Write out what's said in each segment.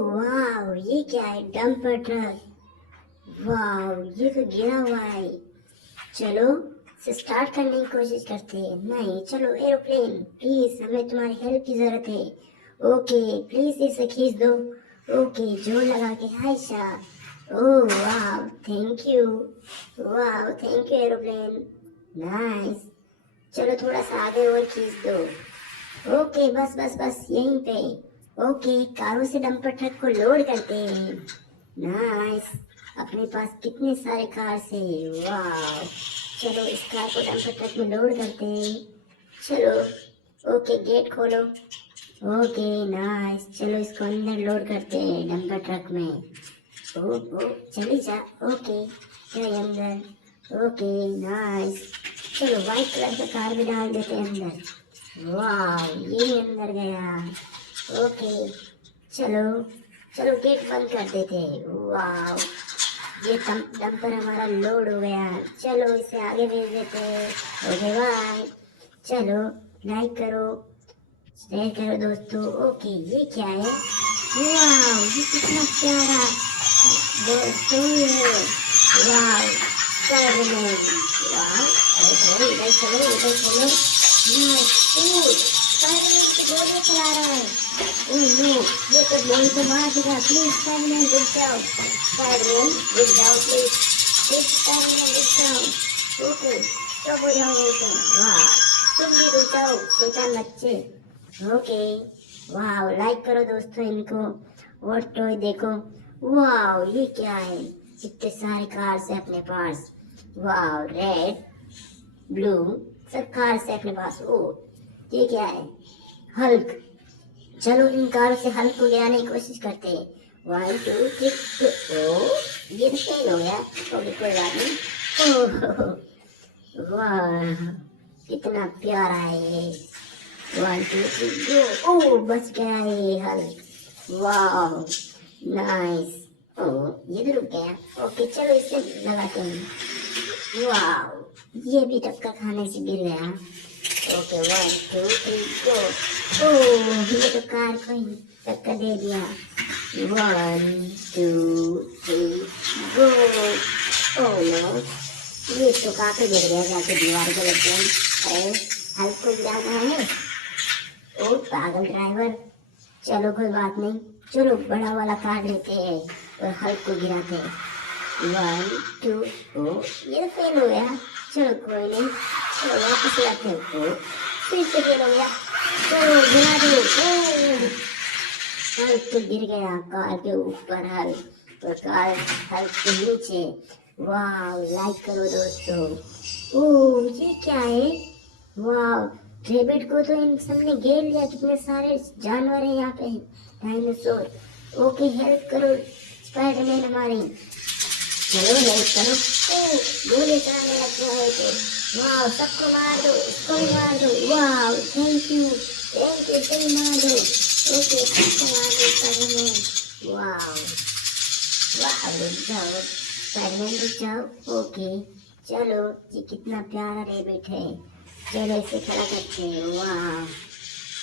वाह, ये क्या है? Dumper truck. वाह, ये तो गिरा हुआ है। चलो इसे स्टार्ट करने की कोशिश करते हैं। नहीं, चलो एरोप्लेन, प्लीज हमें तुम्हारी हेल्प की जरूरत है। ओके, प्लीज इसे खींच दो। ओके, जोर लगा के। हाइशा। ओह वाह, थैंक यू। वाह, थैंक यू एरोप्लेन। नाइस। चलो थोड़ा सा आगे और खींच दो। ओके, बस बस बस यहीं पे। ओके, कारों से डंपर ट्रक को लोड करते हैं। नाइस। अपने पास कितने सारे कार से। वाह, चलो इस कार को डंपर ट्रक में लोड करते हैं। चलो ओके, गेट खोलो। ओके नाइस, चलो इसको अंदर लोड करते हैं डंपर ट्रक में। ओ चली जा। ओके, गए अंदर। Okay nice. चलो व्हाइट कलर का कार भी डाल देते हैं अंदर। वाह, ये अंदर गया। ओके, चलो चलो गेट बंद कर देते हैं। वाह, ये डंपर हमारा लोड हो गया। चलो इसे आगे भेज देते हैं। Okay bye. चलो लाइक करो, शेयर करो दोस्तों। ओके, ये क्या है? वाह, ये कितना प्यारा दोस्तों ये। वाह, स्पाइडरमैन। वाह, अरे इधर चलो इधर चलो। स्पाइडरमैन की गोली चला रहा है। ओह नो, ये तो गोली को मार देगा। प्लीज स्पाइडरमैन रुक जाओ। स्पाइडरमैन रुक जाओ प्लीज। प्लीज स्पाइडरमैन रुक जाओ। ओके, सब हो जाओगे तुम। वाह, तुम भी रुक जाओ शैतान बच्चे। ओके, वाह, लाइक करो दोस्तों इनको और टॉय देखो। वाह, ये क्या है? इतने सारे कार्स है अपने पास। वाह, रेड ब्लू सब कार्स है अपने पास। ओ, ये क्या है? हल्क। चलो इन कारों से हल्क को गिराने की कोशिश करते हैं। 1 2 3। ओ, ये तो फेल हो गया। ओके, कोई बात नहीं। ओह वाह, कितना प्यारा है ये। 1 2 3 गो। ओह, बच गया ये हल्क। वाह नाइस। ओह, ये तो रुक गया। ओके, चलो इसे लगाते हैं। वाह, ये भी टक्कर खाने से गिर गया। ओके, 1 2 3 गो। ओह, ये तो कार को ही टक्कर दे दिया। 1 2 3 गो। ओह नो, ये तो काफी गिर गया, जाके दीवार को लग गया। अरे हल्क को गिराना है। ओ पागल ड्राइवर। चलो कोई बात नहीं, चलो बड़ा वाला कार लेते हैं और हल्क को गिराते हैं। 1 2। ओ, ये तो फेल हो गया। चलो कोई नहीं, चलो वापस लाते हैं। ओ, फिर से फेल हो गया। चलो गिरा दो। ओ, हल्क तो गिर गया कार के ऊपर। हल्क और कार हल्क के नीचे। वाह, लाइक करो दोस्तों। ओ, ये क्या है? वाह, रेबिट को तो इन सब ने घेर लिया। कितने सारे जानवर हैं यहाँ पे, डायनासोर। ओके, हेल्प करो स्पाइडरमैन हमारी। चलो हेल्प करो। ओ, गोली चलाने लग गया है तो। वाह, सबको मार दो, इसको भी मार दो। वाह, थैंक यू तुम मार दो। ओके, सबको मार दो स्पाइडरमैन। वाह वाह, रुक जाओ स्पाइडरमैन, रुक जाओ। ओके, चलो ये कितना प्यारा रेबिट है। चलो इसे खड़ा करते हैं। वाह,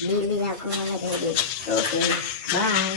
नीली आंखों वाला रेबिट। Okay bye.